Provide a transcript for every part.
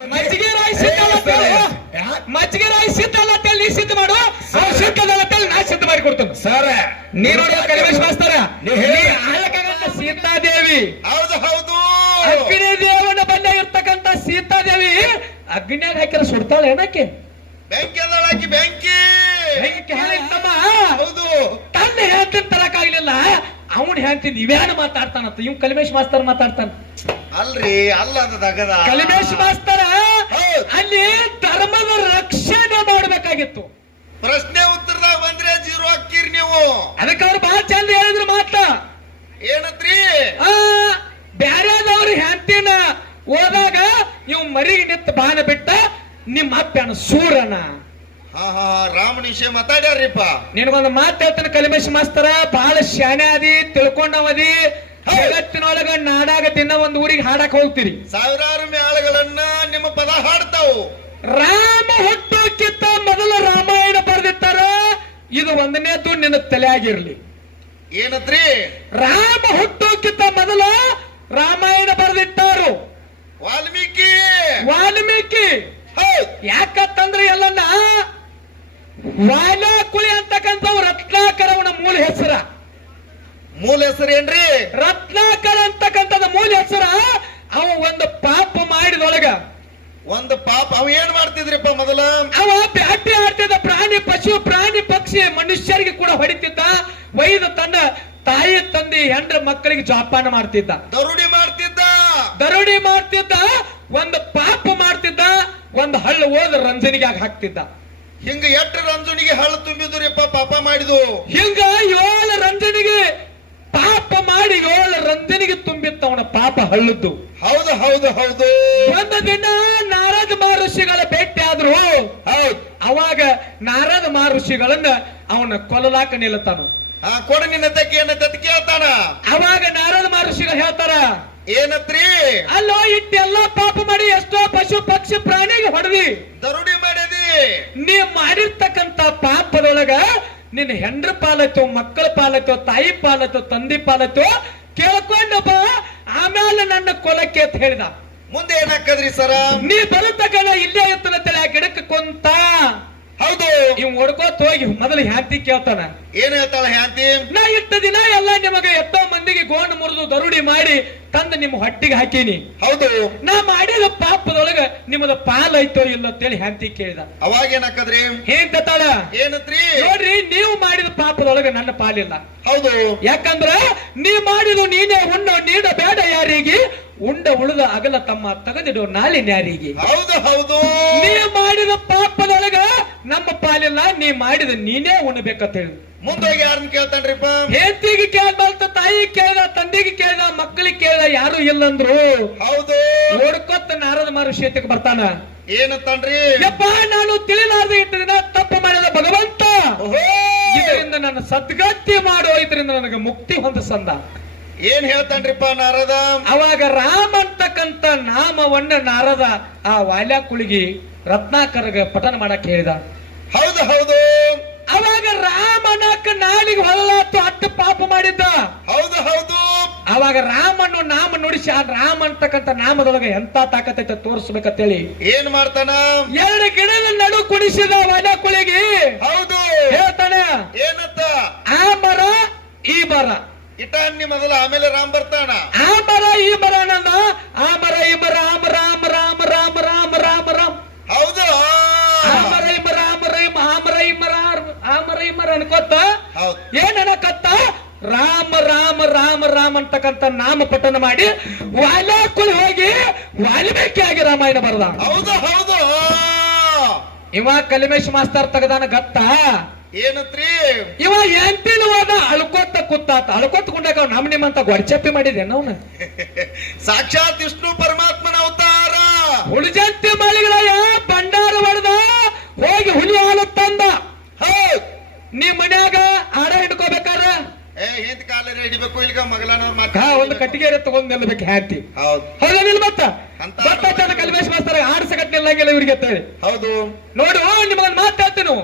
ಮಜ್ಜಿಗೆ ರಾಯಿ ಸಿದ್ಧ ಅಲ್ಲ ನೀ ಸಿದ್ಧ ಮಾಡು, ಸಿದ್ಧದಲ್ಲ ನಾ ಸಿದ್ಧ ಮಾಡಿ ಕೊಡ್ತೇನೆ ಸರ್. ನೀನು ಕಲಿಮೇಶ್ ಮಾಸ್ತರ ಸೀತಾದೇವಿ, ಹೌದು ಹೌದು, ಅಗ್ನಿ ದೇವನ ಬಂದ ಇರ್ತಕ್ಕಂತ ಸೀತಾದೇವಿ ಅಗ್ನಿಯಾಗ ಹಾಕಿರ ಸುಡ್ತಾಳ ಏನಕ್ಕೆ? ಬೆಂಕಿ ಅದಳಾಕಿ ಬೆಂಕಿ ಹಾಕಿತ್ತಮ್ಮ. ಹೌದು, ತನ್ನ ಹೇಳ್ತೀನಿ ತರಕಾಗ್ಲಿಲ್ಲ, ಅವನ್ ಹೇಳ್ತೀನಿ ಇವ್ಯಾನ ಮಾತಾಡ್ತಾನಂತ. ಇವ್ ಕಲಿಮೇಶ್ ಮಾಸ್ತರ ಮಾತಾಡ್ತಾನ ಅಲ್ರಿ ಅಲ್ಲ ಅದಗದ ಕಲಿಮೇಶ್ ಮಾಸ್ತರ ಅಲ್ಲಿ ಧರ್ಮದ ರಕ್ಷಣೆ ಮಾಡಬೇಕಾಗಿತ್ತು. ಪ್ರಶ್ನೆ ಉತ್ತರದಾಗ ಬಂದ್ರೆ ಜೀರೋ ಹಾಕಿರಿ ನೀವು. ಅದಕ್ಕೆ ಅವ್ರು ಬಹಳ ಚಂದ ಹೇಳಿದ್ರು ಮಾತ ಏನತ್ರಿ, ಬ್ಯಾರ್ಯಾದವ್ರು ಹೆಂಡತಿನ ಹೋದಾಗ ಇವ್ ಮರಿಗೆ ನಿಂತ ಬಾನ ಬಿಟ್ಟ ನಿಮ್ಮ ಅಪ್ಪನ ಸೂರನ. ಹಾ ಹಾ ರಾಮನ ವಿಷಯ ಮಾತಾಡ್ಯಾರಿಪ್ಪ. ನಿನಗೊಂದು ಮಾತು ಹೇಳ್ತಾನೆ ಕಲಿಮೇಶ್ ಮಾಸ್ತರ, ಬಹಳ ಶಾನೆ ಅದಿ, ತಿಳ್ಕೊಂಡವದಿ. ಜಗತ್ತಿನೊಳಗ ನಾಡಾಗ ತಿನ್ನ ಒಂದ್ ಊರಿಗೆ ಹಾಡಕ್ ಹೋಗ್ತೀರಿ, ಸಾವಿರಾರು ಮೇಳಗಳನ್ನ ನಿಮ್ಮ ಪದ ಹಾಡ್ತಾವು. ರಾಮ ಹುಟ್ಟೋಕ್ಕಿಂತ ಮೊದಲು ರಾಮಾಯಣ ಬರೆದಿತ್ತಾರ, ಇದು ಒಂದನೇದು ನಿನ್ನ ತಲೆಯಾಗಿರ್ಲಿ. ಏನತ್ರಿ, ರಾಮ ಹುಟ್ಟೋಕ್ಕಿಂತ ಮೊದಲು ರಾಮಾಯಣ ಬರೆದಿಟ್ಟಾರು ವಾಲ್ಮೀಕಿ. ಯಾಕಂತಂದ್ರೆ ಎಲ್ಲನ್ನ ವಾಲಕುಳಿ ಅಂತಕ್ಕಂಥವ್ ರತ್ನಾಕರ ಅವನ ಮೂಲ ಹೆಸರ. ಮೂಲ ಹೆಸರೇನ್ರಿ? ರತ್ನಾಕರ ಅಂತಕ್ಕಂಥದ ಮೂಲ ಹೆಸರ. ಅವ ಒಂದು ಪಾಪ ಮಾಡಿದೊಳಗ ಒಂದು ಪಾಪ ಅವ ಏನ್ ಮಾಡ್ತಿದ್ರಿಪ್ಪ ಮೊದಲ? ಅವ ಬ್ಯಾಟಿ ಆಡ್ತಿದ್ದ, ಪ್ರಾಣಿ ಪಶು ಪ್ರಾಣಿ ಪಕ್ಷಿ ಮನುಷ್ಯರಿಗೆ ಕೂಡ ಹೊಡಿತಿದ್ದ. ವೈದ ತನ್ನ ತಾಯಿ ತಂದೆ ಹೆಂಡ್ರ ಮಕ್ಕಳಿಗೆ ಜೋಪಾನ ಮಾಡ್ತಿದ್ದ, ದರೋಡಿ ಮಾಡ್ತಿದ್ದ, ಒಂದು ಪಾಪ ಮಾಡ್ತಿದ್ದ, ಒಂದು ಹಳ್ಳ ಹೋದ ರಂಜನಿಗೆ ಹಾಕ್ತಿದ್ದ. ಹಿಂಗ ಎಟ್ಟ ರಂಜನಿಗೆ ಹಳ್ಳ ತುಂಬಿದ್ರಿಪ್ಪ ಪಾಪ ಮಾಡಿದು. ಹಿಂಗ 7 ರಂಜನಿಗೆ ಪಾಪ ಮಾಡಿ 7 ರಂಜನಿಗೆ ತುಂಬಿತ್ತ ಅವನ ಪಾಪ ಹಳ್ಳದ್ದು. ಹೌದು ಹೌದು ಹೌದು. ಒಂದು ದಿನ ನಾರದ ಮಹರ್ಷಿಗಳ ಭೇಟಿ ಆದ್ರು. ಹೌದು, ಅವಾಗ ನಾರದ ಮಹರ್ಷಿಗಳನ್ನ ಅವನ ಕೊಲ್ಲಲಾಕ ನಿಲ್ಲತಾನ. ಕೊಡ ನಿನ್ನ ತಕ್ಕಿ ಕೇಳ್ತಾನ. ಅವಾಗ ನಾರದ ಮಹರ್ಷಿಗಳು ಹೇಳ್ತಾರ, ಏನತ್ರಿ, ಅಲ್ಲೋ ಇಟ್ಟೆಲ್ಲ ಪಾಪ ಮಾಡಿ ಎಷ್ಟೋ ಪಶು ಪಕ್ಷಿ ಪ್ರಾಣಿಗೆ ಹೊಡೆದಿ, ದರೋಡಿ ಮಾಡಿದಿ. ನೀ ಮಾಡಿರ್ತಕ್ಕಂತ ಪಾಪದೊಳಗ ನಿನ್ನ ಹೆಂಡ್ರ ಪಾಲತ್ತೋ, ಮಕ್ಕಳ ಪಾಲತ್ತೋ, ತಾಯಿ ಪಾಲತ್ತೋ, ತಂದೆ ಪಾಲತ್ತೋ ಕೇಳ್ಕೊಂಡು ಬಾ, ಆಮೇಲೆ ನನ್ನ ಕೊಲಕ್ಕೆ ಅಂತ ಹೇಳಿದ. ಮುಂದೆ ಏನಾಕದ್ರಿ ಸರ? ನೀ ಬರುತ್ತಕನ ಇಲ್ಲೇ ಇರ್ತನ ತಲೆ ಆ ಗಿಡಕ್ಕೆ ಕೊಂತ. ಹೌದು, ಇವ್ ಹೊಡ್ಕೋತ ಹೋಗಿ ಮೊದಲು ಹ್ಯಾಂತಿ ಕೇಳ್ತಾನ. ಏನ್ ಹೇಳ್ತಾಳ ಹ್ಯಾಂತಿ? ನಾ ಇಟ್ಟ ದಿನ ಎಲ್ಲ ನಿಮಗೆ ಎಷ್ಟೋ ಮಂದಿಗೆ ಗೋಣ್ ಮುರಿದು ದರುಡಿ ಮಾಡಿ ತಂದು ನಿಮ್ಮ ಹೊಟ್ಟಿಗೆ ಹಾಕೀನಿ. ಹೌದು, ನಾ ಮಾಡಿದ ಪಾಪದೊಳಗ ನಿಮ್ಮದ ಪಾಲ ಐತೋ ಇಲ್ಲ ಅಂತೇಳಿ ಹ್ಯಾಂತಿ ಕೇಳಿದ. ಅವಾಗ ಏನಾಕದ್ರಿ? ಹೇಳ್ತಾಳ, ಏನತ್ರಿ? ನೋಡ್ರಿ, ನೀವು ಮಾಡಿದ ಪಾಪದೊಳಗ ನನ್ನ ಪಾಲಿಲ್ಲ. ಹೌದು, ಯಾಕಂದ್ರ ನೀ ಮಾಡಿದು ನೀನೇ ಉಣ್ಣೋ, ನೀಡ ಬೇಡ ಯಾರಿಗೆ, ಉಂಡ ಉಳಿದ ಅಗಲ ತಮ್ಮ ತಗದಿಡು ನಾಳೆ ನ್ಯಾರಿಗೆ. ಹೌದು ಹೌದು, ನೀ ಮಾಡಿದ ಪಾಪದೊಳಗ ನಮ್ಮ ಪಾಲಿಲ್ಲ, ನೀ ಮಾಡಿದ ನೀನೇ ಉಣ್ಣಬೇಕಂತ ಹೇಳಿ. ಮುಂದೋಗಿ ಯಾರನ್ನ ಕೇಳ್ತಾನ್ರಿಪ್ಪ? ಹೆಂಡತಿಗೆ ಕೇಳ್ಬಾರ್ದ, ತಾಯಿ ಕೇಳ್ದ, ತಂದೆಗೆ ಕೇಳ್ದ, ಮಕ್ಕಳಿಗೆ ಕೇಳ್ದ, ಯಾರು ಇಲ್ಲಂದ್ರು. ಹೌದು, ಓಡ್ಕೊತ್ತ ನಾರದ ಮಹರ್ಷಿಯತಿಗೆ ಬರ್ತಾನ. ಏನಂತಾನ್ರಿ? ಯಪ್ಪ, ನಾನು ತಿಳಿಲಾರ್ದ ಇಟ್ಟ ದಿನ ತಪ್ಪು ಮಾಡಿದ ಭಗವಂತ, ಇದರಿಂದ ನನ್ನ ಸದ್ಗತಿ ಮಾಡೋ, ಇದರಿಂದ ನನಗೆ ಮುಕ್ತಿ ಹೊಂದಸಂದ. ಏನ್ ಹೇಳ್ತಾನ್ರಿಪ್ಪ ನಾರದ? ಅವಾಗ ರಾಮ ಅಂತಕ್ಕಂತ ನಾಮವನ್ನ ನಾರದ ಆ ವಾಲ್ಯಾಕುಳಿಗೆ ರತ್ನಾಕರಗ ಪಠನ ಮಾಡಕ್ ಹೇಳಿದ. ಹೌದು ಹೌದು, ಅವಾಗ ರಾಮನಕ್ಕ ನಾಲಿಗೆ ಹೊಲಲಾತು, ಅಟ್ಟು ಪಾಪ ಮಾಡಿದ್ದ. ಹೌದು ಹೌದು, ಅವಾಗ ರಾಮನ್ನು ನಾಮ ನುಡಿಸಿ ಆ ರಾಮ ಅಂತಕ್ಕಂತ ನಾಮದೊಳಗೆ ಎಂತ ತಾಕತ್ತೈತೆ ತೋರಿಸ್ಬೇಕಂತೇಳಿ ಏನ್ ಮಾಡ್ತಾನ? 2 ಗಿಡದ ನಡು ಕುಣಿಸಿದ ವಾಲ್ಯಾಕುಳಿಗೆ. ಹೌದು, ಹೇಳ್ತಾನೆ, ಏನತ್ತ? ಆ ಮರ ಈ ಮರ ಇಟ್ಟಣ್ಣಿ ಮೊದಲ, ಆಮೇಲೆ ರಾಮ್ ಬರ್ತಾನ. ಆ ಮರ ಈ ಮರ ಅನ್ನದ, ಆ ಮರ ಈ ಮರ, ರಾಮ ರಾಮ ರಾಮ ರಾಮ ರಾಮ ರಾಮ ರಾಮ. ಹೌದು, ಆ ಮರ ಈ ಮರ, ಆ ಮರ ಈ ಆ ಮರ ಈ ಮರ, ಆ ಮರ ಈ ಮರ ಅನ್ಕೋತ ಏನ್ ಅನ್ನಕತ್ತ, ರಾಮ ರಾಮ ರಾಮ ರಾಮ ಅಂತಕ್ಕಂತ ನಾಮ ಪಠನ ಮಾಡಿ ವಾಲ್ಯಾಕುಳಿ ಹೋಗಿ ವಾಲ್ಮೀಕಿ ಆಗಿ ರಾಮಾಯಣ ಬರದ. ಹೌದು ಹೌದು, ಇವ ಕಲಿಮೇಶ್ ಮಾಸ್ತರ್ ತೆಗದಾನ ಗತ್ತ. ಏನತ್ರಿ? ಇವ ಎಂತಿನ ಹೋದ ಅಳ್ಕೋತ ಕೂತಾತ. ಅಳ್ಕೋತ ಕುಂಡಾಕ ನಮ್ ನಿಮ್ಮಂತ ಗೊಡ್ಚಪ್ಪಿ ಮಾಡಿದೆ ಅವನ. ಸಾಕ್ಷಾತ್ ವಿಷ್ಣು ಪರಮಾತ್ಮನ ಅವತಾರ. ಹುಳಿಜಂತಿ ಮಳಿಗಳಯ್ಯ ಭಂಡಾರ ಹೊಡೆದ ಹೋಗಿ ಹುಲಿ ಹಾಲು ತಂದ. ನೀ ಮನ್ಯಾಗ ಆಡ ಹಿಡ್ಕೋಬೇಕಾರ ಏನ್ ಕಾಲರ ಹಿಡಿಬೇಕು, ಇಲ್ಗ ಮಗಳನ ಒಂದು ಕಟ್ಟಿಗೆ ತಗೊಂಡ್ ನಿಲ್ಬೇಕು ಹ್ಯಾಂತಿ. ಹೌದಾ ನಿಲ್ ಮತ್ತ ಕಲಿಮೇಶ್ ಮಾಸ್ತರ ಆಡ್ಸಕಟ್ ನಿಲ್ಲಂಗಿಲ್ಲ ಇವ್ರಿಗೆ ಅಂತೇಳಿ. ಹೌದು, ನೋಡು, ನಿಮಗೊಂದು ಮಾತು ಹೇಳ್ತೀನಿ,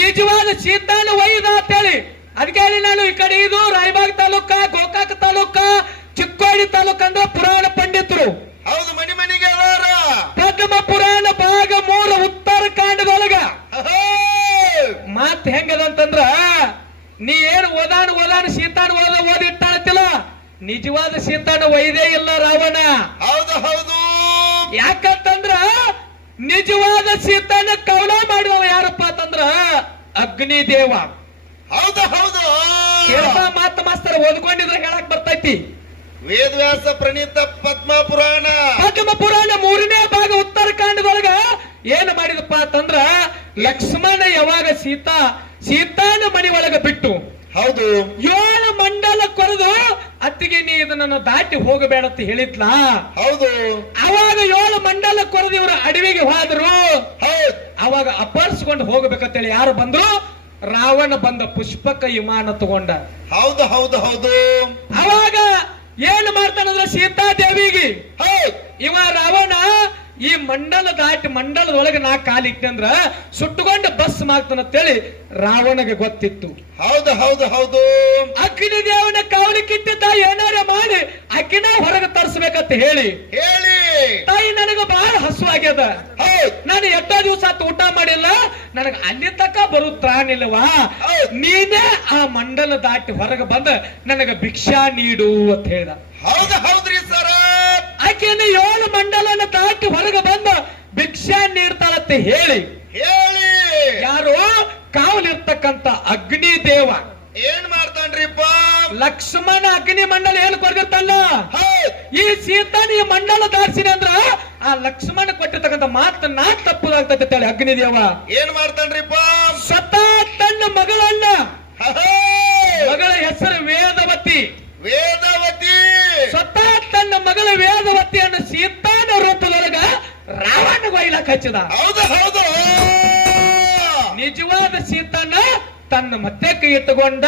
ನಿಜವಾದ ಸೀತಾನ ವೈದ ಅಂತೇಳಿ. ಅದಕ್ಕೆ ಹೇಳಿ ನಾನು ಈ ಕಡೆ ಇದು ರಾಯಬಾಗ್ ತಾಲೂಕ, ಗೋಕಾಕ ತಾಲೂಕ, ಚಿಕ್ಕೋಡಿ ತಾಲೂಕ ಅಂದ್ರೆ ಪುರಾಣ ಪಂಡಿತರು. ಹೌದು, ಮನಿ ಮನಿಗೆ ನಿಜವಾದ ಸೀತಾನ ಒಯ್ದೇ ಇಲ್ಲ ರಾವಣ. ಹೌದು ಹೌದು ಯಾಕಂತಂದ್ರ ನಿಜವಾದ ಸೀತಾನ ಕವಲ ಮಾಡುವ ಯಾರಪ್ಪ ಅಂತಂದ್ರ ಅಗ್ನಿದೇವ. ಹೌದು ಹೌದು ಕೇಳ್ತಾ ಮಾತ ಮಾಸ್ತರ ಓದ್ಕೊಂಡಿದ್ರೆ ಹೇಳಕ್ ಬರ್ತೈತಿ. ವೇದವ್ಯಾಸ ಪ್ರಣೀತ ಪದ್ಮ ಪುರಾಣ ಪದ್ಮ ಪುರಾಣ 3ನೇ ಭಾಗ ಉತ್ತರಕಾಂಡದೊಳಗ ಏನ್ ಮಾಡಿದಪ್ಪ ಅಂತಂದ್ರ ಲಕ್ಷ್ಮಣ ಯಾವಾಗ ಸೀತಾನ ಮನಿ ಒಳಗ ಬಿಟ್ಟು ಹೌದು 7 ಮಂಡಲ ಕೊರೆದು ಅತ್ತಿಗೆ ನೀ ಇದನ್ನ ದಾಟಿ ಹೋಗಬೇಡಂತ ಹೇಳಿದ್ಲಾ. ಹೌದು ಅವಾಗ 7 ಮಂಡಲ ಕೊರೆದು ಇವರು ಅಡವಿಗೆ ಹೋದ್ರು. ಹೌದು ಅವಾಗ ಅಪಹರಿಸ್ಕೊಂಡು ಹೋಗ್ಬೇಕಂತೇಳಿ ಯಾರು ಬಂದ್ರು? ರಾವಣ ಬಂದ ಪುಷ್ಪಕ ವಿಮಾನ ತಗೊಂಡ. ಹೌದು ಹೌದು ಹೌದು ಅವಾಗ ಏನ್ ಮಾಡ್ತಾನಂದ್ರ ಸೀತಾದೇವಿಗೆ ಇವ ರಾವಣ ಈ ಮಂಡಲ ದಾಟಿ ಮಂಡಲದೊಳಗೆ ನಾ ಕಾಲಿಟ್ಟಂದ್ರ ಸುಟ್ಟುಕೊಂಡು ಬಸ್ ಮಾಡ್ತಾನಂತೇಳಿ ರಾವಣಗೆ ಗೊತ್ತಿತ್ತು. ಹೌದು ಹೌದು ಹೌದು ಅಗ್ನಿ ದೇವನ ಕಾವಲಿಕ್ಕಿಟ್ಟಿದ್ದ ಏನಾರ ಮಾಡಿ ಅಕ್ಕಿನ ಹೊರಗೆ ತರಿಸ್ಬೇಕಂತ ಹೇಳಿ ತಾಯಿ ನನಗ ಬಹಳ ಹಸುವಾಗ್ಯದ, ನಾನು ಎಷ್ಟೋ ದಿವಸ ಊಟ ಮಾಡಿಲ್ಲ, ನನಗ ಅಲ್ಲಿ ತಕ ಬರು ತ್ರಾಣಿಲ್ವಾ, ನೀನೇ ಆ ಮಂಡಲ ದಾಟಿ ಹೊರಗೆ ಬಂದ ನನಗ ಭಿಕ್ಷಾ ನೀಡು ಅಂತ ಹೇಳ್ದ. ಹೌದು ಹೌದ್ರಿ ಸರ. ಆಕೆಯನ್ನು 7 ಮಂಡಲನ ದಾಟಿ ಹೊರಗೆ ಬಂದ ಭಿಕ್ಷಾ ನೀಡ್ತಾಳಂತ ಹೇಳಿ ಯಾರು ಕಾವಲಿರ್ತಕ್ಕಂತ ಅಗ್ನಿ ದೇವ ಏನ್ ಮಾಡ್ತಾನ್ರಿಪ್ಪ? ಲಕ್ಷ್ಮಣ ಅಗ್ನಿ ಮಂಡಲ ಏನು ಕೊಡ್ತಿರ್ತಾನ, ಈ ಸೀತಾನ ಈ ಮಂಡಲ ದಾರ್ಸಿನ ಅಂದ್ರ ಆ ಲಕ್ಷ್ಮಣ ಕೊಟ್ಟಿರ್ತಕ್ಕಂಥ ಮಾತನ್ನ ತಪ್ಪುದಾಗ್ತೈತೆ ಹೇಳಿ ಅಗ್ನಿ ದೇವ ಏನ್ ಮಾಡ್ತಾನ್ರಿಪ್ಪ? ಸ್ವತಃ ತನ್ನ ಮಗಳ ಹೆಸರು ವೇದವತಿ ಸ್ವತಃ ತನ್ನ ಮಗಳ ವೇದವತಿಯನ್ನು ಸೀತಾನ ರೂಪದೊಳಗ ರಾವಣ ಒಯ್ಲಕ್ ಹಚ್ಚಿದ. ಹೌದು ಹೌದು ನಿಜವಾದ ಸೀತಾನ ತನ್ನ ಮತ್ತಕ್ಕೆ ಇಟ್ಟುಕೊಂಡ.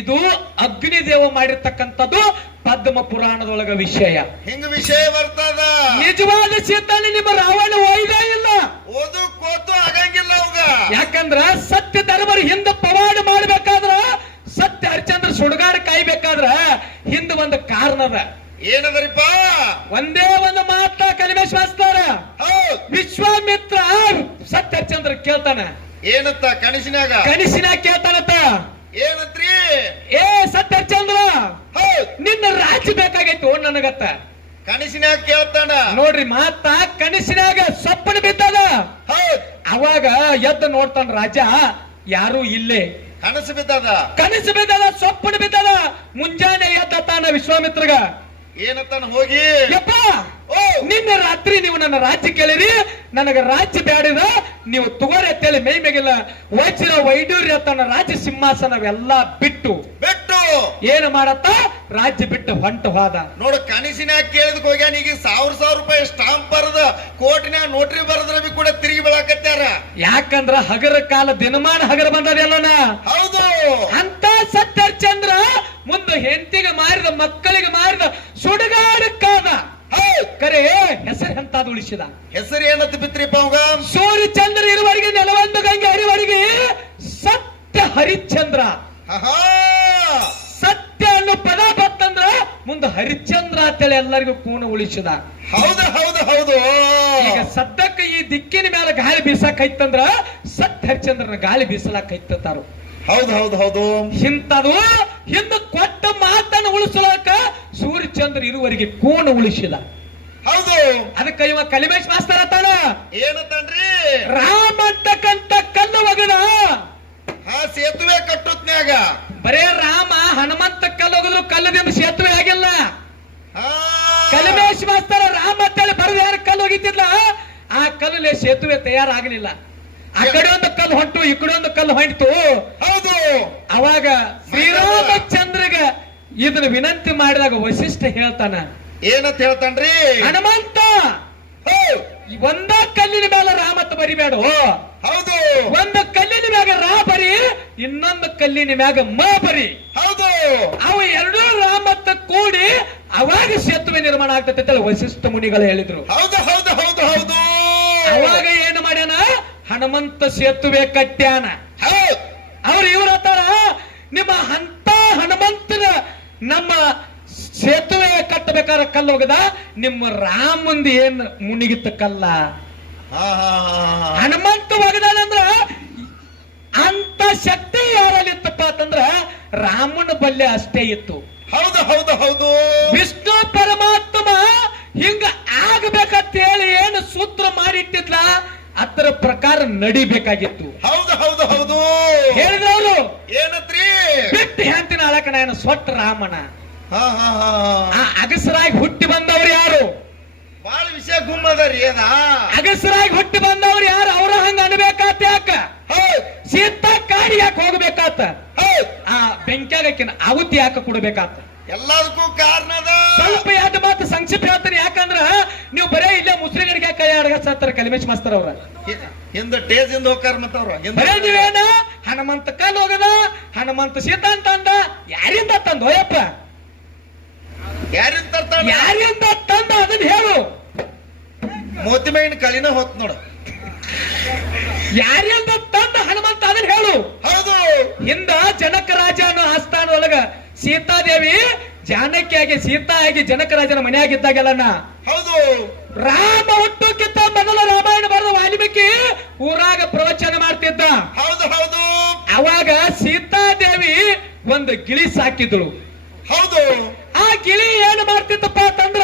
ಇದು ಅಗ್ನಿದೇವ ಮಾಡಿರ್ತಕ್ಕಂಥದ್ದು ಪದ್ಮ ಪುರಾಣದೊಳಗ ವಿಷಯ. ಹಿಂಗ ವಿಷಯ ಬರ್ತದ. ನಿಜವಾದ ಸೀತಾನ ನಿಮ್ಮ ರಾವಣ ಒಯ್ದೇ ಇಲ್ಲ, ಓದು ಕೋತು ಆಗಂಗಿಲ್ಲ ಅವಾಗ. ಯಾಕಂದ್ರ ಸತ್ಯ ಧರ್ಮರ ಹಿಂದ ಪವಾಡ ಮಾಡ್ಬೇಕಾದ್ರ, ಸತ್ಯ ಹರಿಚಂದ್ರ ಸುಡುಗಾಡ ಕಾಯ್ಬೇಕಾದ್ರ ಹಿಂದ ಒಂದು ಕಾರಣದ. ಏನದರಿಪ್ಪ? ಒಂದೇ ಒಂದು ಮಾತ ಕಲಿಮೇಶ್ ಮಾಸ್ತರ ವಿಶ್ವಾಮಿತ್ರ ಸತ್ಯ ಹರಿಚಂದ್ರ ಕೇಳ್ತಾನ. ಏನತ್ತ? ಕನಸಿನಾಗ ಕೇಳ್ತಾನತ್ತ. ಏನಂತ್ರಿ? ಏ ಸತ್ಯ ಹರಿಚಂದ್ರ, ನಿನ್ನ ರಾಜ್ಯ ಬೇಕಾಗೈತು ನನಗತ್ತ. ಕನಸಿನಾಗ ಕೇಳ್ತಾನ. ನೋಡ್ರಿ ಮಾತ ಕನಸಿನಾಗ ಸೊಪ್ಪನ ಬಿದ್ದದ. ಅವಾಗ ಎದ್ದು ನೋಡ್ತಾನ ರಾಜ, ಯಾರು ಇಲ್ಲೇ. ಕನಸು ಬಿದ್ದದ, ಸೊಪ್ಪನ ಬಿದ್ದದ. ಮುಂಜಾನೆ ಎದ್ದಾನ ವಿಶ್ವಾಮಿತ್ರಗ. ಏನತ್ತಾನ ಹೋಗಿ, ಯಪ್ಪ ನಿನ್ನ ರಾತ್ರಿ ನೀವು ನನ್ನ ರಾಜ್ಯ ಕೇಳಿರಿ, ನನಗ ರಾಜ್ಯ ಬ್ಯಾಡಿದ, ನೀವು ತಗೋರಿ ಅಂತೇಳಿ ಮೈ ಮೇಗಿಲ್ಲ ವಜ್ರ ವೈಡೂರ್ಯ ತನ್ನ ರಾಜ್ಯ ಸಿಂಹಾಸನವೆಲ್ಲ ಬಿಟ್ಟು ಏನು ಮಾಡತ್ತ ರಾಜ್ಯ ಬಿಟ್ಟು ಹೊಂಟು ಹೋದ. ನೋಡು ಕನಸಿನಾಗ ಕೇಳಿದಕ್ಕೆ ಹೋಗ್ಯಾನ. ಈಗ 1000 ರೂಪಾಯಿ ಸ್ಟಾಂಪ್ ಬರದ ಕೋರ್ಟಿನಾಗ ನೋಟ್ರಿ ಬರದ್ರ ಬಿ ಕೂಡ ತಿರುಗಿ ಬೀಳಾಕತ್ಯಾರ. ಯಾಕಂದ್ರ ಹಗರ ಕಾಲ ದಿನಮಾನ ಹಗರ ಬಂದದೆಲ್ಲನ. ಹೌದು ಅಂತ ಸತ್ಯಚಂದ್ರ ಮುಂದೆ ಹೆಂಡತಿಗೆ ಮಾರಿದ, ಮಕ್ಕಳಿಗೆ ಮಾರಿದ, ಸುಡುಗಾಡಕ್ಕಾದ. ಕರೆ ಹೆಸರು ಎಂತಾದ ಉಳಿಸಿದ. ಹೆಸರು ಏನಂತ ಬಿತ್ರಿಪ್ಪ ಅವಾಗ? ಸೂರ್ಯಚಂದ್ರ ಇರುವವರೆಗೆ ನೆಲವಂದು ಗಂಗೆ ಹರಿವರೆಗೆ ಸತ್ಯ ಹರಿಶ್ಚಂದ್ರ. ಸತ್ಯ ಅನ್ನೋ ಪದ ಬತ್ತಂದ್ರ ಮುಂದೆ ಹರಿಶ್ಚಂದ್ರ ಅಂತೇಳಿ ಎಲ್ಲರಿಗೂ ಕೂಣ ಉಳಿಸಿದ. ಹೌದು ಹೌದು ಹೌದು ಈಗ ಸದ್ಯಕ್ಕೆ ಈ ದಿಕ್ಕಿನ ಮೇಲೆ ಗಾಳಿ ಬೀಸಕೈತಂದ್ರ ಸತ್ಯ ಹರಿಶ್ಚಂದ್ರನ ಗಾಳಿ ಬೀಸಲಾಕೈತಾರು. ಹೌದು ಹೌದು ಹೌದು ಇಂಥದು ಹಿಂದ ಕೊಟ್ಟ ಮಾತನ್ನು ಉಳಿಸಲಾಕ ಸೂರ್ಯಚಂದ್ರ ಇರುವರೆಗೆ ಕೂಣ ಉಳಿಸಿದ. ಹೌದು ಅದಕ್ಕೆ ಇವ ಕಲಿಮೇಶ್ ಮಾಸ್ತರ ತಾನ ಏನಂತನ್ರಿ? ರಾಮ ಅಂತಕ್ಕಂತ ಕಲ್ಲು ಒಗದ ಸೇತುವೆ ಕಟ್ಟುತ್ನ್ಯಾಗ ಬರೇ ರಾಮ ಹನುಮಂತ ಕಲ್ಲು ಒಗದ್ರು ಕಲ್ಲದಿಂದ ಸೇತುವೆ ಆಗಿಲ್ಲ. ಕಲಿಮೇಶ್ ಮಾಸ್ತರ ರಾಮ ಅಂತೇಳಿ ಬರೆದ ಯಾರು ಕಲ್ಲು ಒಗಿತಿದ್ಲ, ಆ ಕಲ್ಲಲ್ಲಿ ಸೇತುವೆ ತಯಾರಾಗಲಿಲ್ಲ. ಆ ಕಡೆ ಒಂದು ಕಲ್ಲು ಹೊಂಟು, ಈ ಕಡೆ ಒಂದು ಕಲ್ಲು ಹೊಂಟು. ಹೌದು ಅವಾಗ ಶ್ರೀರಾಮಚಂದ್ರಗ ಇದನ್ನ ವಿನಂತಿ ಮಾಡಿದಾಗ ವಶಿಷ್ಠ ಹೇಳ್ತಾನ. ಏನಂತ ಹೇಳ್ತಾನ್ರಿ? ಹನುಮಂತ ಒಂದ ಕಲ್ಲಿನ ಮೇಲೆ ರಾಮತ್ ಬರಿಬೇಡ. ಹೌದು ಒಂದು ಕಲ್ಲಿನ ಮ್ಯಾಗ ರಾ ಬರಿ, ಇನ್ನೊಂದು ಕಲ್ಲಿನ ಮ್ಯಾಗ ಮ ಬರಿ. ಹೌದು ಅವು ಎರಡೂ ರಾಮತ್ತ ಕೂಡಿ ಅವಾಗ ಸೇತುವೆ ನಿರ್ಮಾಣ ಆಗ್ತದೆ ವಶಿಷ್ಠ ಮುನಿಗಳು ಹೇಳಿದ್ರು. ಹೌದು ಹೌದು ಹೌದು ಹೌದು ಅವಾಗ ಏನು ಮಾಡ್ಯಾನ? ಹನುಮಂತ ಸೇತುವೆ ಕಟ್ಟ್ಯಾನ. ಅವ್ರು ಇವ್ರ ಹತ್ತಾರ, ನಿಮ್ಮ ಅಂತ ಹನುಮಂತನ ನಮ್ಮ ಸೇತುವೆ ಕಟ್ಟಬೇಕಾದ್ರೆ ಕಲ್ಲು ಹೋಗದ, ನಿಮ್ಮ ರಾಮಂದ ಏನ್ ಮುನಿಗಿತ್ತ ಕಲ್ಲ. ಹನುಮಂತ ಒಗದಾನಂದ್ರ ಅಂತ ಶಕ್ತಿ ಯಾರಲ್ಲಿ ಇತ್ತಪ್ಪ ಅಂತಂದ್ರ ರಾಮನ ಬಲ್ಲೆ ಅಷ್ಟೇ ಇತ್ತು. ಹೌದು ಹೌದು ಹೌದು ವಿಷ್ಣು ಪರಮಾತ್ಮ ಹಿಂಗ ಆಗ್ಬೇಕಂತ ಹೇಳಿ ಏನು ಸೂತ್ರ ಮಾಡಿಟ್ಟಿದ್ಲ ಅದರ ಪ್ರಕಾರ ನಡಿಬೇಕಾಗಿತ್ತು. ಹೌದು ಹೌದು ಹೌದು ಹೇಳಿದವರು ಏನತ್ರಿ ಬಿಟ್ಟು ಹೆಂತಿನ ಅಳಕ ನಾನು ಸ್ವಟ್ಟ ರಾಮನ ಹಾ ಹಾ ಹಾ ಆ ಅಗಸರಾಗಿ ಹುಟ್ಟಿ ಬಂದವ್ರು ಯಾರು? ಬಾಳ ವಿಷಯ ಗುಮ್ಮದರಿ ಏನ ಅಗಸರಾಗಿ ಹುಟ್ಟಿ ಬಂದವ್ರು ಯಾರು? ಅವ್ರ ಹಂಗ ಅನ್ಬೇಕಾತ ಯಾಕ? ಹೌದ್ ಸೀತಾ ಕಾಡಿ ಯಾಕೆ ಹೋಗ್ಬೇಕಾತ? ಹೌದ್ ಆ ಬೆಂಕ್ಯಾಗಕ್ಕಿನ ಆಹುತಿ ಯಾಕೆ ಕೊಡ್ಬೇಕಾತ? ಎಲ್ಲದಕ್ಕೂ ಕಾರಣದ ಸ್ವಲ್ಪ ಯಾವ್ದು ಮಾತು ಸಂಕ್ಷಿಪ್ತ ಹೇಳ್ತೀನಿ. ಯಾಕಂದ್ರ ನೀವು ಬರೇ ಇಲ್ಲೇ ಮುಸ್ಲಿಗರಿಗೆ ಕೈ ಆಡಗತ್ತಾರ ಕಲಿಮೇಶ್ ಮಾಸ್ತರ್ ಅವ್ರ ಹಿಂದ ಟೇಜ್ ಇಂದ ಹೋಗ್ತಾರ ಮತ್ತವ್ರ ಬರೇ ನೀವೇನ ಹನುಮಂತ ಕಲ್ ಹೋಗದ ಹನುಮಂತ ಸೀತಾ ಅಂತ ಅಂದ. ಯಾರಿಂದ ತಂದು ಹೋಯಪ್ಪ? ಯಾರಿಂದ ತರ್ತಾಳ ಯಾರಿಂದ ತಂದ ಅದನ್ನ ಹೇಳು. ಮೋತಿ ಮೇಗಿನ ಕಳಿನ ಹೊತ್ ನೋಡ ಯಾರಿಂದ ತಂದ ಹನುಮಂತ ಅದನ್ನ ಹೇಳು. ಹೌದು ಹಿಂದ ಜನಕ ರಾಜ ಅನ್ನೋ ಆಸ್ಥಾನ ಒಳಗ ಸೀತಾದೇವಿ ಜಾನಕಿಯಾಗಿ ಸೀತಾ ಆಗಿ ಜನಕ ರಾಜನ ಮನೆಯಾಗಿದ್ದಾಗೆಲ್ಲನ ಹೌದು ರಾಮ ಹುಟ್ಟುಕ್ಕಿಂತ ಮೊದಲ ರಾಮಾಯಣ ಬರೆದ ವಾಲ್ಮೀಕಿ ಊರಾಗ ಪ್ರವಚನ ಮಾಡ್ತಿದ್ದ. ಹೌದು ಹೌದು ಅವಾಗ ಸೀತಾದೇವಿ ಒಂದು ಗಿಳಿ ಸಾಕಿದಳು. ಹೌದು ಆ ಗಿಳಿ ಏನು ಮಾಡ್ತಿತ್ತಪ್ಪ ಅಂತಂದ್ರ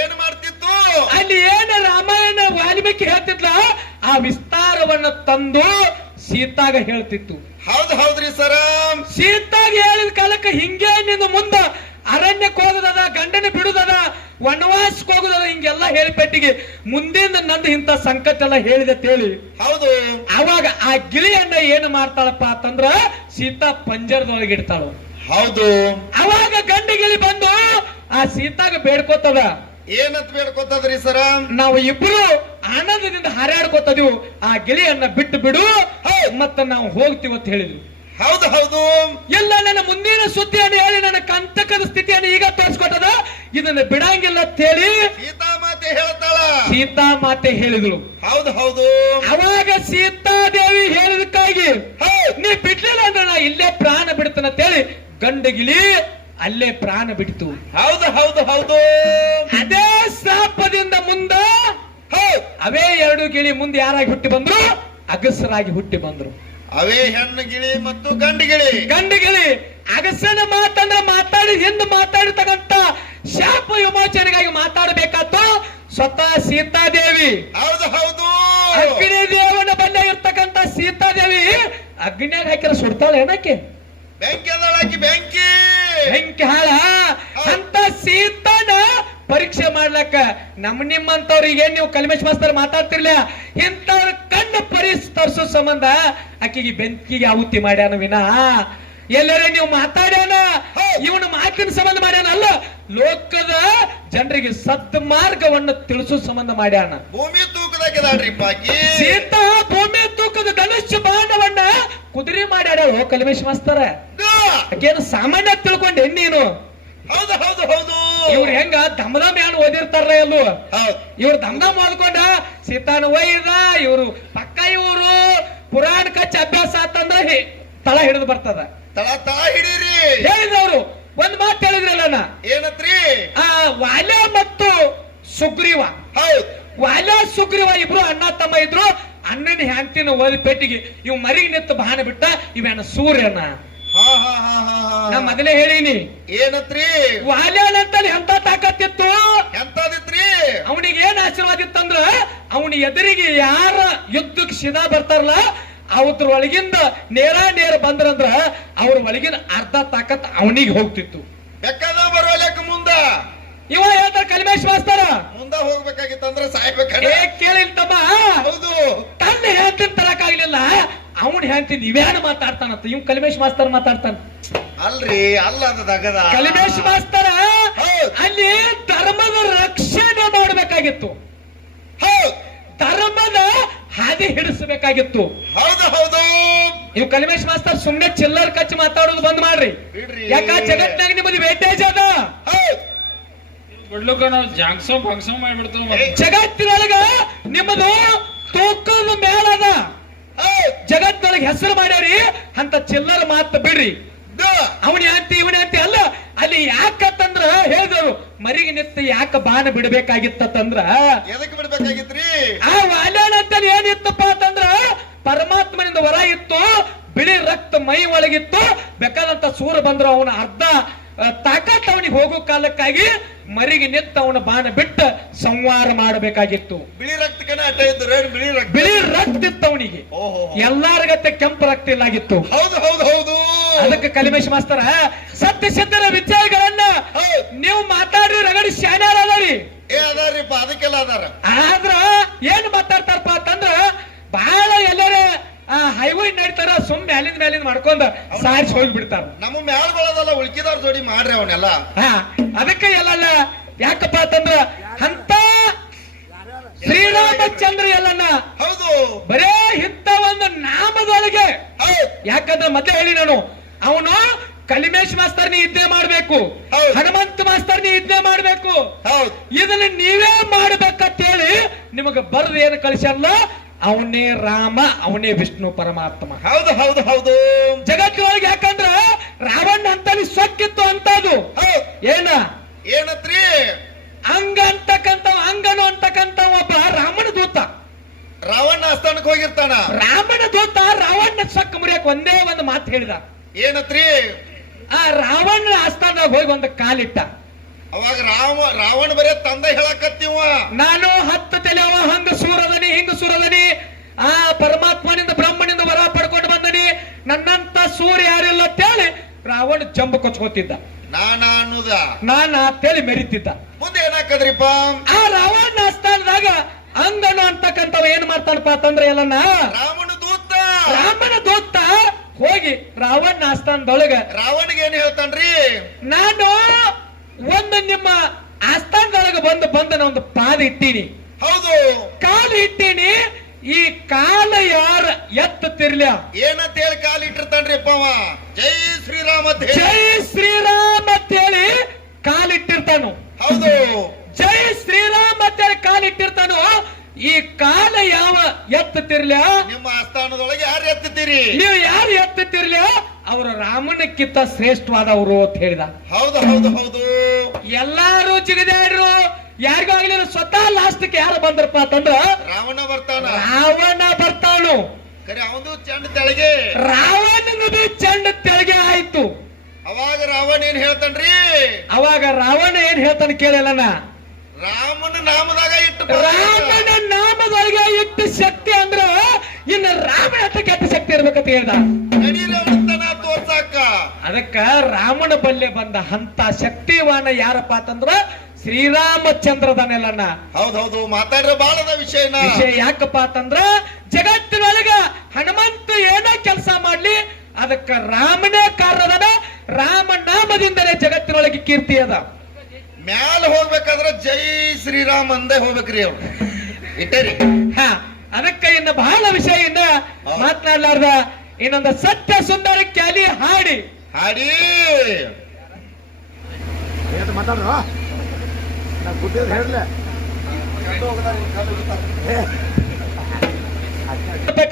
ಏನ್ ಮಾಡ್ತಿತ್ತು ಅಲ್ಲಿ ಏನು ರಾಮಾಯಣ ವಾಲ್ಮೀಕಿ ಹೇಳ್ತಿದ್ಲ ಆ ವಿಸ್ತಾರವನ್ನ ತಂದು ಸೀತಾಗ ಹೇಳ್ತಿತ್ತು. ಹೌದು ಹೌದ್ರಿ ಸರ ಸೀತಾಗ ಹೇಳಿದ ಕಾಲಕ್ಕೆ ಹಿಂಗೆ ನಿನ್ನ ಮುಂದ ಅರಣ್ಯಕ್ಕೆ ಹೋಗುದದ, ಗಂಡನ ಬಿಡುದದ, ವನವಾಸಕ್ಕೆ ಹೋಗುದದ, ಹಿಂಗೆಲ್ಲ ಹೇಳಿ ಪೆಟ್ಟಿಗೆ ಮುಂದಿನ ನಂದು ಇಂತ ಸಂಕಟ ಎಲ್ಲ ಹೇಳಿದೆ ತೇಳಿ. ಹೌದು ಅವಾಗ ಆ ಗಿಳಿಯನ್ನ ಏನು ಮಾಡ್ತಾಳಪ್ಪ ಅಂತಂದ್ರ ಸೀತಾ ಪಂಜರದೊಳಗೆ ಇಡ್ತಾಳು. ಹೌದು ಅವಾಗ ಗಂಡ ಗಿಳಿ ಬಂದು ಆ ಸೀತಾಗ ಬೇಡ್ಕೋತದ. ಏನತ್ ಬೇಡ್ಕೊತದ್ರಿ ಸರ ನಾವು ಇಬ್ರು ಆನಂದದಿಂದ ಹಾರಾಡ್ಕೋತದೀವು, ಆ ಗಿಳಿಯನ್ನ ಬಿಟ್ಟು ಬಿಡು ಮತ್ತ ನಾವು ಹೋಗ್ತೀವಿ ಅಂತ ಹೇಳಿದ್ವಿ. ಹೌದು ಹೌದು ಎಲ್ಲ ನನ್ನ ಮುಂದಿನ ಸುದ್ದಿಯನ್ನು ಹೇಳಿ ನನ್ನ ಕಂಟಕದ ಸ್ಥಿತಿಯನ್ನು ಈಗ ತೋರಿಸ್ಕೊಟ್ಟದ. ಇದನ್ನ ಬಿಡಂಗಿಲ್ಲ ಅಂತ ಹೇಳಿ ಸೀತಾ ಮಾತೆ ಹೇಳ್ತಾಳ. ಸೀತಾ ಮಾತೆ ಹೇಳಿದ್ಳು. ಹೌದು ಹೌದು ಅವಾಗ ಸೀತಾದೇವಿ ಹೇಳಿದಕ್ಕಾಗಿ ನೀ ಬಿಡ್ಲಿಲ್ಲ ಅಂದ್ರೆ ನಾ ಇಲ್ಲೇ ಪ್ರಾಣ ಬಿಡ್ತಾನ ಅಂತ ಹೇಳಿ ಗಂಡ ಗಿಳಿ ಅಲ್ಲೇ ಪ್ರಾಣ ಬಿಡ್ತು. ಹೌದು ಹೌದು ಹೌದು ಅದೇ ಶಾಪದಿಂದ ಮುಂದ ಅವೇ ಎರಡು ಗಿಳಿ ಮುಂದೆ ಯಾರಾಗಿ ಹುಟ್ಟಿ ಬಂದ್ರು? ಅಗಸರಾಗಿ ಹುಟ್ಟಿ ಬಂದ್ರು. ಅವೇ ಹೆಣ್ಣು ಗಿಳಿ ಮತ್ತು ಗಂಡು ಗಿಳಿ. ಗಂಡು ಗಿಳಿ ಅಗಸನ ಮಾತಂದ್ರ ಮಾತಾಡಿ ಹಿಂದೆ ಮಾತಾಡಿರ್ತಕ್ಕಂತ ಶಾಪ ವಿಮೋಚನೆಗಾಗಿ ಮಾತಾಡಬೇಕಾತು ಸ್ವತಃ ಸೀತಾದೇವಿ. ಹೌದು ಹೌದು ಅಗ್ನಿ ದೇವನ ಬಲ್ಲ ಇರ್ತಕ್ಕಂತ ಸೀತಾದೇವಿ ಅಗ್ನಿಯಾಗ ಹಾಕಿರ ಸುಡ್ತಾಳೆ ಏನಕ್ಕೆ? ಬೆಂಕಿ ಅದಳಾಕಿ ಬೆಂಕಿ ಬೆಂಕಿ ಹಾಳ ಅಂತ ಸೀತಾನ ಪರೀಕ್ಷೆ ಮಾಡ್ಲಕ್ಕ ನಿಮ್ಮಂತವ್ರಿಗೆ ಏನ್ ನೀವು ಕಲ್ಮೇಶ್ ಮಾಸ್ತರ್ ಮಾತಾಡ್ತಿರ್ಲ ಇಂಥವ್ರ ಕಣ್ಣು ತರಿಸೋ ಸಂಬಂಧ ಆಕಿಗೆ ಬೆಂಕಿಗೆ ಆಹುತಿ ಮಾಡ್ಯಾನ ವಿನ ಎಲ್ಲರೇ ನೀವು ಮಾತಾಡ್ಯಾನ ಇವನು ಮಾತಿನ ಸಂಬಂಧ ಮಾಡ್ಯಾನ ಅಲ್ಲ, ಲೋಕದ ಜನರಿಗೆ ಸದ್ಮಾರ್ಗವನ್ನು ತಿಳಿಸೋ ಸಂಬಂಧ ಮಾಡ್ಯಾನ. ಭೂಮಿ ತೂಕದಾಗಿದಾಳ್ರಿ ಪಾಕಿ ಸೀತಾ ಭೂಮಿ ತೂಕದ ಧನುಷ್ಯ ಬಾಣವನ್ನ ಕುದುರೆ ಮಾಡ್ಯಾಡ ಕಲ್ಮೇಶ್ ಮಾಸ್ತರ. ಆಕೇನು ಸಾಮಾನ್ಯ ತಿಳ್ಕೊಂಡೆ ನೀನು? ಹೌದು ಹೌದು ಹೌದು ಇವ್ರು ಹೆಂಗ ದಮದಮ್ ಏನು ಓದಿರ್ತಾರ ಎಲ್ಲೂ ಇವ್ರು ದಮದಮ್ ಓದ್ಕೊಂಡ ಸೀತಾನ ಒಯ್ದ ಇವ್ರು ಪಕ್ಕ ಇವ್ರು ಪುರಾಣ ಕಚ್ಚ ಅಭ್ಯಾಸ ಆತಂದ್ರ ತಳ ಹಿಡಿದು ಬರ್ತದ. ತಳ ತಳ ಹಿಡೀರಿ ಹೇಳಿದವ್ರು ಒಂದ್ ಮಾತು ಹೇಳಿದ್ರಲ್ಲ ಏನತ್ರಿ? ಆ ವಾಲ್ಯ ಮತ್ತು ಸುಗ್ರೀವ. ಹೌದು ವಾಲ್ಯ ಸುಗ್ರೀವ ಇಬ್ರು ಅಣ್ಣ ತಮ್ಮ ಇದ್ರು. ಅಣ್ಣನ ಹ್ಯಾಂತಿನ ಓದಿ ಪೆಟ್ಟಿಗೆ ಇವ್ ಮರಿಗೆ ನಿತ್ತು ಬಾಣ ಬಿಟ್ಟ ಇವೇನ ಸೂರ್ಯನ. ನಾ ಮೊದಲೇ ಹೇಳಿನಿ ಏನತ್ರಿ? ವಾಲ್ಯನಂತಲ್ಲಿ ಎಂತ ತಾಕತ್ತಿತ್ತು, ಎಂತದಿತ್ರಿ? ಅವನಿಗೆ ಏನ್ ಆಶೀರ್ವಾದ ಇತ್ತಂದ್ರ ಅವನ ಎದುರಿಗೆ ಯಾರ ಯುದ್ಧಕ್ಕೆ ಸಿದಾ ಬರ್ತಾರಲ್ಲ ಅವ್ರ ಒಳಗಿಂದ ನೇರ ಬಂದ್ರಂದ್ರ ಅವ್ರ ಒಳಗಿನ ಅರ್ಧ ತಾಕತ್ ಅವನಿಗೆ ಹೋಗ್ತಿತ್ತು. ಬೆಕ್ಕದ ಬರೋಲಕ್ಕ ಮುಂದ ಇವ ಹೇಳ್ತಾರ ಕಲ್ಮೇಶ್ ಮಾಸ್ತರ ಮುಂದ ಹೋಗ್ಬೇಕಾಗಿತ್ತಂದ್ರ ಸಾಯ್ಬೇಕ. ಕೇಳಿಲ್ತಮ್ಮ ಹೌದು ತನ್ನ ಹೇಳ್ತೀನಿ ತರಕಾಗ್ಲಿಲ್ಲ ಅವನ್ ಹೇಳ್ತೀನಿ ಇವ್ಯಾನ ಮಾತಾಡ್ತಾನಂತ ಇವ್ ಕಲ್ಮೇಶ್ ಮಾಸ್ತರ್ ಮಾತಾಡ್ತಾನ. ಅಲ್ರಿ ಅಲ್ಲ ಅದಗದ ಕಲ್ಮೇಶ್ ಮಾಸ್ತರ ಅಲ್ಲಿ ಧರ್ಮದ ರಕ್ಷಣೆ ಮಾಡಬೇಕಾಗಿತ್ತು, ಧರ್ಮದ ಹಾದಿ ಹಿಡಿಸಬೇಕಾಗಿತ್ತು. ಹೌದು ಹೌದು ಇವ್ ಕಲ್ಮೇಶ್ ಮಾಸ್ತರ್ ಸುಮ್ನೆ ಚಿಲ್ಲರ್ ಕಚ್ಚಿ ಮಾತಾಡೋದು ಬಂದ್ ಮಾಡ್ರಿ. ಯಾಕ ಜಗತ್ನಾಗ ನಿಮ್ಮದು ವೇಟೇಜ್ ಅದ. ಬಿಡ್ಲಕ್ಕ ನಾವು ಜಾಂಗ್ಸೋ ಫಂಕ್ಷ ಮಾಡ್ಬಿಡ್ತೀವಿ. ಜಗತ್ತಿನೊಳಗ ನಿಮ್ಮದು ತೂಕದ ಮೇಲದ. ಜಗತ್ತಿನೊಳಗೆ ಹೆಸರು ಮಾಡ್ಯಾರಿ ಅಂತ ಚಿಲ್ಲರ ಮಾತು ಬಿಡ್ರಿ. ಅವನ ಅಂತಿ ಇವನ ಅಂತಿ ಅಲ್ಲ. ಅಲ್ಲಿ ಯಾಕಂದ್ರ ಹೇಳಿದ್ರು ಮರಿಗೆ ನಿತ್ತ ಯಾಕ ಬಾಣ ಬಿಡ್ಬೇಕಾಗಿತ್ತಂದ್ರ ಎದಕ್ಕೆ ಬಿಡ್ಬೇಕಾಗಿತ್ರಿ? ಆ ವಾಲ್ಯಾನಂತಲ್ಲಿ ಏನಿತ್ತಪ್ಪ ಅಂತಂದ್ರ ಪರಮಾತ್ಮನಿಂದ ವರ ಇತ್ತು, ಬಿಳಿ ರಕ್ತ ಮೈ ಒಳಗಿತ್ತು. ಬೇಕಾದಂತ ಸೂರ ಬಂದ್ರು ಅವನ ಅರ್ಧ ತಾಕತ್ ಅವನಿಗೆ ಹೋಗೋ ಕಾಲಕ್ಕಾಗಿ ಮರಿಗೆ ನಿಂತ ಅವನ ಬಾಣ ಬಿಟ್ಟು ಸಂಹಾರ ಮಾಡಬೇಕಾಗಿತ್ತು. ಬಿಳಿ ರಕ್ತಕ್ಕನ ಅಟ್ಟ ಇದ್ರು ಬಿಳಿ ರಕ್ತ ಬಿಳಿ ರಕ್ತ ಇತ್ತು ಅವನಿಗೆ, ಓಹೋ ಎಲ್ಲಾರ್ಗತ್ತೆ ಕೆಂಪು ರಕ್ತ ಇಲ್ಲಾಗಿತ್ತು. ಹೌದು ಹೌದು ಹೌದು ಅದಕ್ಕೆ ಕಲಿಮೇಶ್ ಮಾಸ್ತರ ಸತ್ಯ ಸಿದ್ಧರ ವಿಚಾರಗಳನ್ನ ನೀವು ಮಾತಾಡ್ರಿ ರಗಡಿ ಶಾನ್ಯಾರ ಅದಾರಿ. ಏ ಅದಾರಿಪ್ಪ ಅದಕ್ಕೆಲ್ಲ ಅದಾರ. ಆದ್ರ ಏನ್ ಮಾತಾಡ್ತಾರಪ್ಪ ಅಂತಂದ್ರ ಬಹಳ ಎಲ್ಲರೇ ಹೈವೇ ನಡೀತಾರ ಸುಮ್ ಮ್ಯಾಲಿಂದ ಮಾಡ್ಕೊಂಡ ಸಾರಿಸಿ ಹೋಗ್ಬಿಡ್ತಾರ. ನಮ್ಮ ಮ್ಯಾಲ್ಗಳದಲ್ಲ ಉಳ್ಕಿದವ್ರ ಜೋಡಿ ಮಾಡ್ರಿ ಅವನ್ನೆಲ್ಲ. ಅದಕ್ಕೆ ಎಲ್ಲ ಯಾಕಪ್ಪ ಅಂತಂದ್ರ ಅಂತ ಶ್ರೀರಾಮಚಂದ್ರ ಎಲ್ಲನ್ನ ಹೌದು ಬರೇ ಇಂಥ ಒಂದು ನಾಮದೊಳಗೆ, ಯಾಕಂದ್ರೆ ಮತ್ತೆ ಹೇಳಿ ನಾನು ಅವನು ಕಲಿಮೇಶ್ ಮಾಸ್ತರ್ ನೀ ಇದ್ದೇ ಮಾಡ್ಬೇಕು, ಹನುಮಂತ ಮಾಸ್ತರ್ ನೀ ಇದ್ದೇ ಮಾಡ್ಬೇಕು, ಇದನ್ನ ನೀವೇ ಮಾಡ್ಬೇಕಂತ ಹೇಳಿ ನಿಮಗ ಬರದ್ ಏನು ಕಳಿಸಲ್ಲ. ಅವನೇ ರಾಮ, ಅವನೇ ವಿಷ್ಣು ಪರಮಾತ್ಮ. ಹೌದು ಹೌದು ಹೌದು ಜಗತ್ತಿನೊಳಗೆ ಯಾಕಂದ್ರ ರಾವಣ ಅಂತಲ್ಲಿ ಸೊಕ್ಕಿತ್ತು ಅಂತದು ಏನತ್ರಿ ಅಂಗನು ಅಂತಕ್ಕಂತ ಒಬ್ಬ ರಾಮನ ದೂತ. ರಾವಣ ಆಸ್ಥಾನಕ್ಕೆ ಹೋಗಿರ್ತಾನ. ರಾಮನ ದೂತ ರಾವಣ ಸೊಕ್ಕ ಮುರಿಯಕ್ ಒಂದೇ ಒಂದು ಮಾತು ಹೇಳಿದ. ಏನತ್ರಿ? ಆ ರಾವಣ ಆಸ್ಥಾನದಾಗ ಹೋಗಿ ಒಂದು ಕಾಲಿಟ್ಟ. ಅವಾಗ ರಾವಣ ಬರೇ ತಂದ ಹೇಳಕತ್ತೀವ, ನಾನು 10 ತಲೆವ ಹಂಗ ಸೂರದನಿ ಹಿಂಗ ಸೂರದನಿ, ಆ ಪರಮಾತ್ಮನಿಂದ ಬ್ರಹ್ಮನಿಂದ ವರ ಪಡ್ಕೊಂಡು ಬಂದನಿ, ನನ್ನಂತ ಸೂರ್ಯ ಯಾರಿಲ್ಲ ಅಂತೇಳಿ ರಾವಣ ಜಂಬ ಕೊಚ್ಕೋತಿದ್ದ. ನಾನು ಅಂತೇಳಿ ಮೆರಿತಿದ್ದ. ಮುಂದೆ ಏನಾಕದ್ರಿಪ್ಪ? ಆ ರಾವಣ ಆಸ್ಥಾನದಾಗ ಅಂಗನು ಅಂತಕ್ಕಂಥವ ಏನ್ ಮಾಡ್ತಾನಪ್ಪ ಅಂತಂದ್ರೆ ಎಲ್ಲನ್ನ ರಾಮನ ದೂತ ಹೋಗಿ ರಾವಣ ಆಸ್ಥಾನದೊಳಗ ರಾವಣಿಗೆ ಏನ್ ಹೇಳ್ತಾನ್ರಿ? ನಾನು ಒಂದು ನಿಮ್ಮ ಆಸ್ಥಾನದೊಳಗೆ ಬಂದು ಒಂದು ಪಾದ ಇಟ್ಟೀನಿ, ಹೌದು ಕಾಲು ಇಟ್ಟೀನಿ, ಈ ಕಾಲ ಯಾರ ಎತ್ತತಿರ್ಲ ಏನಂತ ಹೇಳಿ ಕಾಲು ಇಟ್ಟಿರ್ತಾನ್ರಿ ಅಪ್ಪ ಅವ? ಜೈ ಶ್ರೀರಾಮ ಜೈ ಶ್ರೀರಾಮ್ ಅಂತೇಳಿ ಕಾಲಿಟ್ಟಿರ್ತಾನು. ಹೌದು ಜೈ ಶ್ರೀರಾಮ್ ಅಂತೇಳಿ ಕಾಲಿಟ್ಟಿರ್ತಾನು. ಈ ಕಾಲ ಯಾವ ಎತ್ತತಿರ್ಲ, ನಿಮ್ಮ ಆಸ್ಥಾನದೊಳಗೆ ಯಾರು ಎತ್ತುತ್ತೀರಿ? ನೀವು ಯಾರು ಎತ್ತತಿರ್ಲ ಅವರು ರಾಮನಕ್ಕಿಂತ ಶ್ರೇಷ್ಠವಾದವರು ಅಂತ ಹೇಳಿದ. ಹೌದು ಹೌದು ಹೌದು ಎಲ್ಲಾರು ಜಿಗಿದಾಡ್ರು, ಯಾರಿಗೂ ಆಗ್ಲಿಲ್ಲ. ಸ್ವತಃ ಲಾಸ್ಟ್ಗೆ ಯಾರು ಬಂದ್ರಪ್ಪ ಅಂತಂದ್ರ ರಾವಣ ಬರ್ತಾನು. ಕರೆ ಅವನು ಚಂಡ ತೆಳಗೆ, ರಾವಣನದು ಚಂಡ ತೆಳಗೆ ಆಯ್ತು. ಅವಾಗ ರಾವಣ ಏನ್ ಹೇಳ್ತಾನ್ರಿ? ಅವಾಗ ರಾವಣ ಏನ್ ಹೇಳ್ತಾನೆ ಕೇಳಲ್ಲ. ರಾಮನ ನಾಮದಾಗ ಇಟ್ಟು ರಾಮನ ನಾಮದೊಳಗೆ ಇಟ್ಟು ಶಕ್ತಿ ಅಂದ್ರ ಇನ್ನು ರಾಮ ಕೆಟ್ಟ ಶಕ್ತಿ ಇರ್ಬೇಕಂತ ಹೇಳ್ದ. ತೋರ್ಸಾಕ ಅದಕ್ಕ ರಾಮನ ಬಲ್ಲೆ ಬಂದ ಅಂತ ಶಕ್ತಿವಾನ ಯಾರಪ್ಪ ಅಂತಂದ್ರ ಶ್ರೀರಾಮಚಂದ್ರದನೆಲ್ಲನ್ನ. ಹೌದೌದು ಮಾತಾಡ್ರೆ ಬಾಳದ ವಿಷಯ ಯಾಕಪ್ಪ ಅಂತಂದ್ರ ಜಗತ್ತಿನೊಳಗ ಹನುಮಂತ ಏನೋ ಕೆಲಸ ಮಾಡ್ಲಿ ಅದಕ್ಕ ರಾಮನೇ ಕಾರಣದ. ರಾಮ ನಾಮದಿಂದಲೇ ಜಗತ್ತಿನೊಳಗೆ ಕೀರ್ತಿ ಅದ. ಮ್ಯಾಲ ಹೋಗ್ಬೇಕಾದ್ರ ಜೈ ಶ್ರೀರಾಮ್ ಅಂದೇ ಹೋಗ್ಬೇಕ್ರಿ ಅವ್ರು ಇಟ್ಟರಿ. ಅದಕ್ಕ ಇನ್ನು ಬಹಳ ವಿಷಯದಿಂದ ಮಾತನಾಡ್ಲಾರ್ದ ಇನ್ನೊಂದು ಸತ್ಯ ಸುಂದರ ಕ್ಯಾಲಿ ಹಾಡಿ ಮಾತಾಡ್ರ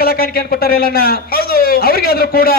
ಕಲಾಕಾಣಿಕೆ ಕೊಟ್ಟಾರ ಎಲ್ಲ ಹೌದು ಅವ್ರಿಗಾದ್ರೂ ಕೂಡ